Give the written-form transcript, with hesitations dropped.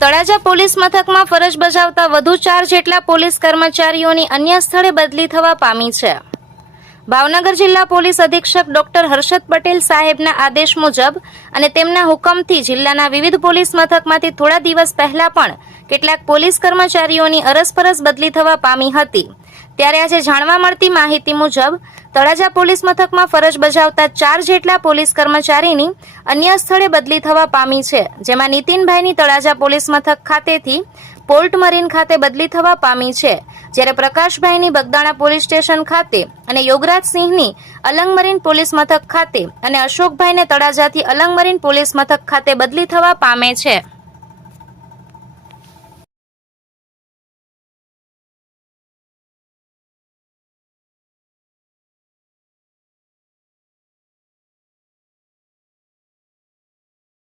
Talaja police મથકમાં ફરજ બજાવતા વધુ 4 જેટલા પોલીસ કર્મચારીઓની અન્ય સ્થળે બદલી થવા પામી છે। ભાવનગર જિલ્લા પોલીસ અધિક્ષક ડોક્ટર હર્ષદ પટેલ સાહેબના આદેશ મુજબ અને તેમના હુકમથી જિલ્લાના વિવિધ પોલીસ મથકમાંથી થોડા દિવસ પહેલા પણ કેટલાક પોલીસ કર્મચારીઓની અરસપરસ બદલી થવા પામી હતી। ત્યારે આજે જાણવા મળતી માહિતી મુજબ તળાજા પોલીસ મથકમાં ફરજ બજાવતા 4 જેટલા પોલીસ કર્મચારીની અન્ય સ્થળે બદલી થવા પામી છે, જેમાં નીતિનભાઈની તળાજા પોલીસ મથક ખાતેથી પોર્ટ મરીન ખાતે બદલી થવા પામી છે, જ્યારે પ્રકાશભાઈની બગદાણા પોલીસ સ્ટેશન ખાતે અને યોગરાજસિંહની અલંગ મરીન પોલીસ મથક ખાતે અને અશોકભાઈને તળાજાથી અલંગ મરીન પોલીસ મથક ખાતે બદલી થવા પામે છે।